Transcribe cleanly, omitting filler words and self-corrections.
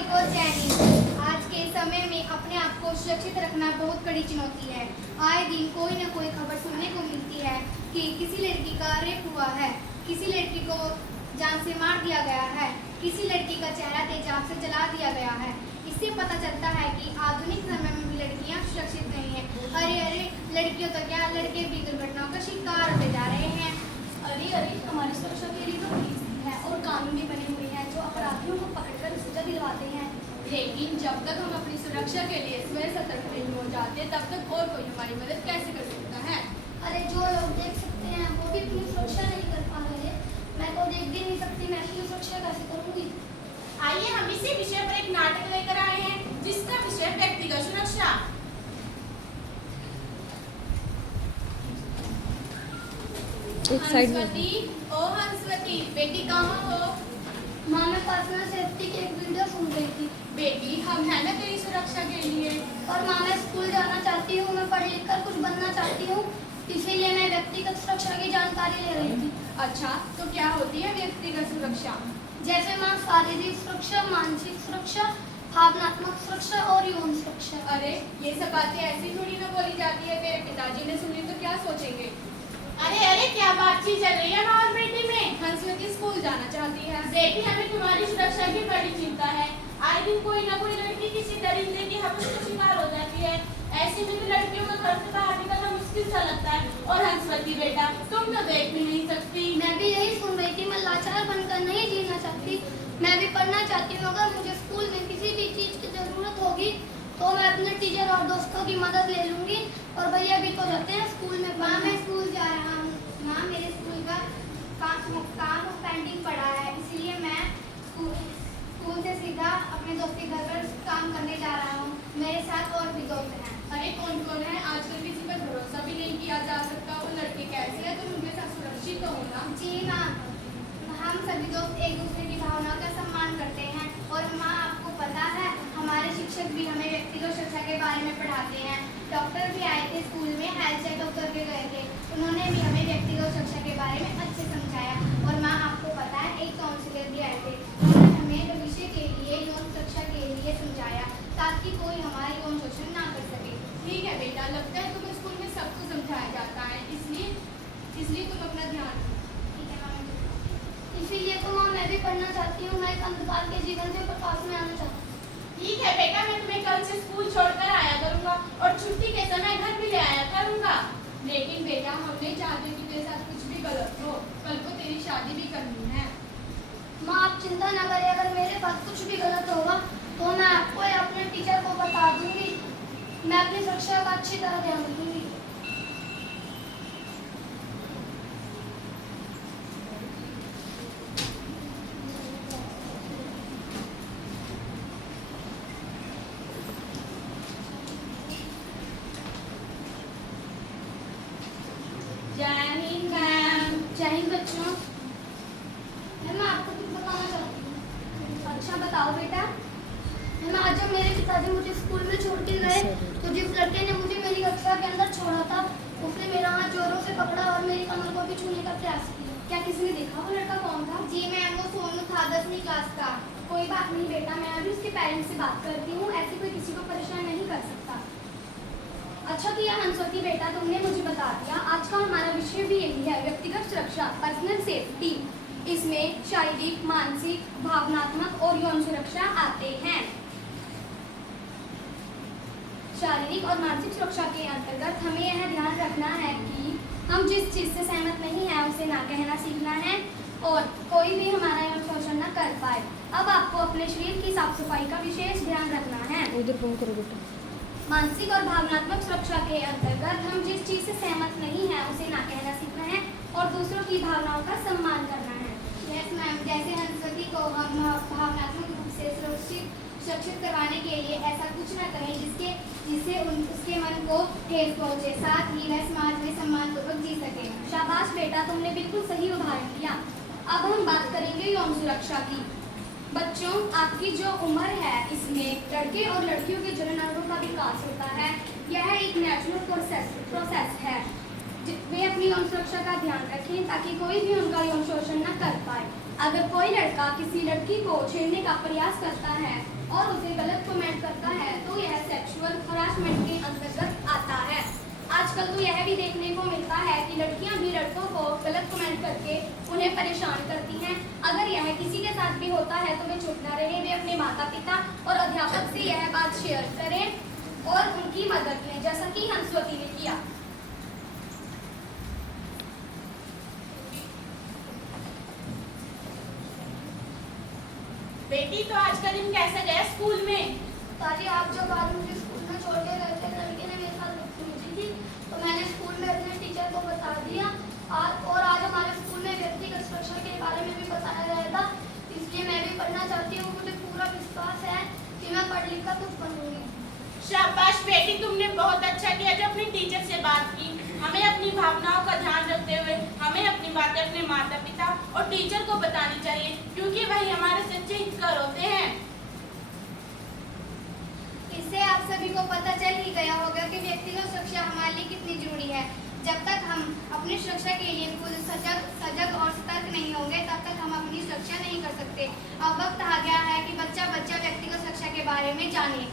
सभी को जय हिंद। आज के समय में अपने आप को सुरक्षित रखना बहुत बड़ी चुनौती है। आए दिन कोई न कोई खबर सुनने को मिलती है कि किसी लड़की का रेप हुआ है, किसी लड़की को जान से मार दिया गया है, किसी लड़की का चेहरा तेजाब से जला दिया गया है। इससे पता चलता है कि आधुनिक समय में भी लड़कियां सुरक्षित नहीं है। अरे अरे, लड़कियों तो क्या, लड़के भी दुर्घटनाओं का शिकार होते जा रहे हैं। अरे अरे, हमारी सुरक्षा के लिए तो पुलिस है और कानून भी बने हुए हैं जो अपराधियों को पकड़कर सजा दिलवाते हैं। लेकिन जब तक हम अपनी सुरक्षा के लिए स्वयं सतर्क नहीं हो जाते, तब तक और कोई हमारी मदद कैसे कर सकता है? अरे जो लोग देख सकते हैं वो भी अपनी सुरक्षा नहीं कर पा रहे। मैं तो देख भी नहीं सकती, मैं अपनी सुरक्षा कैसे करूंगी? आइए हम इसी विषय पर एक नाटक लेकर आए हैं जिसका विषय व्यक्तिगत सुरक्षा। हंसवती, ओ हंसवती, बेटी कहाँ हो? माँ, मैं पर्सनल सेफ्टी की एक वीडियो सुन रही थी। बेटी, हम है ना तेरी सुरक्षा के लिए। और माँ, मैं स्कूल जाना चाहती हूँ, मैं पढ़ लिख कर कुछ बनना चाहती हूँ, इसीलिए मैं व्यक्तिगत सुरक्षा की जानकारी ले रही थी। अच्छा, तो क्या होती है व्यक्तिगत सुरक्षा? जैसे माँ, शारीरिक सुरक्षा, मानसिक सुरक्षा, भावनात्मक सुरक्षा और यौन सुरक्षा। अरे ये सब बातें ऐसी थोड़ी ना बोली जाती है। तेरे पिताजी ने सुनी तो क्या सोचेंगे? अरे अरे, क्या बातचीत चल रही है माँ और बेटी में? हंसवती स्कूल जाना चाहती है। बेटी, हमें तुम्हारी सुरक्षा की बड़ी चिंता है। आए दिन कोई ना कोई लड़की किसी दरिंदे की हवस का शिकार हो जाती है। ऐसे में तो लड़कियों को घर से बाहर निकलना मुश्किल सा लगता है। और हंसवती बेटा, तुम तो देख भी नहीं सकती। मैं भी यही सुन रही थी, मैं लाचार बनकर नहीं जीना चाहती। मैं भी पढ़ना चाहती हूँ। अगर मुझे स्कूल में किसी भी चीज़ की ज़रूरत होगी तो मैं अपने टीचर और दोस्तों की मदद ले लूँगी। और भैया भी तो जाते हैं स्कूल में। माँ, मैं स्कूल जा रहा हूँ। माँ, मेरे स्कूल का काम पेंडिंग पड़ा है, इसलिए मैं स्कूल से सीधा अपने दोस्त के घर पर काम करने जा रहा हूँ। मेरे साथ और भी दोस्त हैं। अरे कौन कौन है? आजकल किसी पर भरोसा भी नहीं किया जा सकता। वो लड़के कैसे हैं? तुम उनके साथ सुरक्षित तो हो ना? जी माँ, हम सभी दोस्त एक दूसरे की भावनाओं का सम्मान करते हैं। और माँ, आपको पता है, हमारे शिक्षक भी हमें व्यक्तिगत सुरक्षा के बारे में पढ़ाते हैं। डॉक्टर भी आए थे स्कूल में, हेल्थ चेकअप करके गए थे। उन्होंने भी हमें व्यक्तिगत सुरक्षा के बारे में अच्छे समझाया। और माँ, आपको पता है, एक काउंसलर भी आए थे। उन्होंने हमें भविष्य के लिए यौन सुरक्षा के लिए समझाया ताकि कोई हमारा यौन शोषण ना कर सके। ठीक है बेटा, लगता है तुम्हें स्कूल में सब कुछ समझाया जाता है, इसलिए तुम अपना ध्यान रखो। ठीक है माँ। इसीलिए तो माँ, मैं भी पढ़ना चाहती हूँ। मैं एक अंधकार के जीवन से प्रकाश में आना चाहती हूँ। ठीक है बेटा, मैं तुम्हें कल से स्कूल छोड़कर आया करूंगा और छुट्टी के समय घर भी ले आया करूंगा। लेकिन बेटा, हम नहीं चाहते कि तेरे साथ कुछ भी गलत हो। कल को तेरी शादी भी करनी है। माँ, आप चिंता ना करें, अगर मेरे साथ कुछ भी गलत होगा तो मैं आपको या अपने टीचर को बता दूंगी। मैं अपनी सुरक्षा का अच्छी तरह ध्यान रखूंगी। जय हिंद मैम। जय हिंद बच्चों। मैं आपको कुछ बताना चाहती हूँ। अच्छा, बताओ बेटा। आज जब मेरे पिताजी मुझे स्कूल में छोड़ के गए तो जिस लड़के ने मुझे मेरी कक्षा के अंदर छोड़ा था उसने मेरा हाथ जोरों से पकड़ा और मेरी कमर को भी छूने का प्रयास किया। क्या किसी ने देखा वो लड़का कौन था? जी मैम, वो सोनू था, 10वीं क्लास का। कोई बात नहीं बेटा, मैं अभी उसके पेरेंट्स से बात करती हूँ। ऐसे कोई किसी को परेशान नहीं कर सकता। अच्छा किया हंसवती बेटा, तुमने मुझे बता दिया। आज का हमारा विषय भी यही है, व्यक्तिगत सुरक्षा, पर्सनल सेफ्टी। इसमें शारीरिक, मानसिक, भावनात्मक और यौन सुरक्षा आते हैं। शारीरिक और मानसिक सुरक्षा के अंतर्गत हमें यह ध्यान रखना है कि हम जिस चीज़ से सहमत नहीं हैं उसे ना कहना सीखना है और कोई भी हमारा यौन शोषण न कर पाए। अब आपको अपने शरीर की साफ सफाई का विशेष ध्यान रखना है। उधर फोन करो बेटा। मानसिक और भावनात्मक सुरक्षा के अंतर्गत हम जिस चीज़ से सहमत नहीं हैं उसे ना कहना सीखना है और दूसरों की भावनाओं का सम्मान करना है। यस मैम, जैसे हंसवती को हम भावनात्मक रूप से सुरक्षित करवाने के लिए ऐसा कुछ न करें जिससे उसके मन को ठेस पहुँचे, साथ ही वह समाज में सम्मानपूर्वक जी सके। शाबाश बेटा, तुमने बिल्कुल सही उदाहरण दिया। अब हम बात करेंगे यौन सुरक्षा की। बच्चों, आपकी जो उम्र है इसमें लड़के और लड़कियों के जनन अंगों का विकास होता है। यह एक नेचुरल प्रोसेस है। वे अपनी यौन सुरक्षा का ध्यान रखें ताकि कोई भी उनका यौन शोषण न कर पाए। अगर कोई लड़का किसी लड़की को छेड़ने का प्रयास करता है और उसे गलत कमेंट करता है तो यह सेक्सुअल हरासमेंट के अंतर्गत आता है। आजकल तो यह भी देखने को मिलता है कि लड़कियां भी लड़कों को गलत कमेंट करके उन्हें परेशान करती हैं। अगर यह किसी के साथ भी होता है तो वे चुप न रहे, वे अपने माता पिता और अध्यापक से यह बात शेयर करें और उनकी मदद लें, जैसा कि हंसवती ने किया। बेटी तो आज का दिन कैसा गया स्कूल में? ताजी, आप जब आज मुझे स्कूल में छोड़ के गए थे, लड़के ने मेरे साथ बदतमीजी की तो मैंने स्कूल में अपने टीचर को बता दिया। और आज हमारे स्कूल में व्यक्तिगत सुरक्षा के बारे में भी बताया गया था, इसलिए मैं भी पढ़ना चाहती हूँ। मुझे पूरा विश्वास है कि मैं पढ़ लिख कर कुछ बनूंगी। शाबाश बेटी, तुमने बहुत अच्छा किया जो अपने टीचर से बात की। हमें अपनी भावनाओं का ध्यान रखते हुए हमें अपनी बातें अपने माता पिता और टीचर को बतानी चाहिए, क्योंकि वही हमारे सच्चे हितकर होते हैं। इससे आप सभी को पता चल ही गया होगा कि व्यक्तिगत सुरक्षा हमारे लिए कितनी जरूरी है। जब तक हम अपनी सुरक्षा के लिए खुद सजग और सतर्क नहीं होंगे तब तक हम अपनी सुरक्षा नहीं कर सकते। अब वक्त आ गया है कि बच्चा व्यक्तिगत सुरक्षा के बारे में जाने।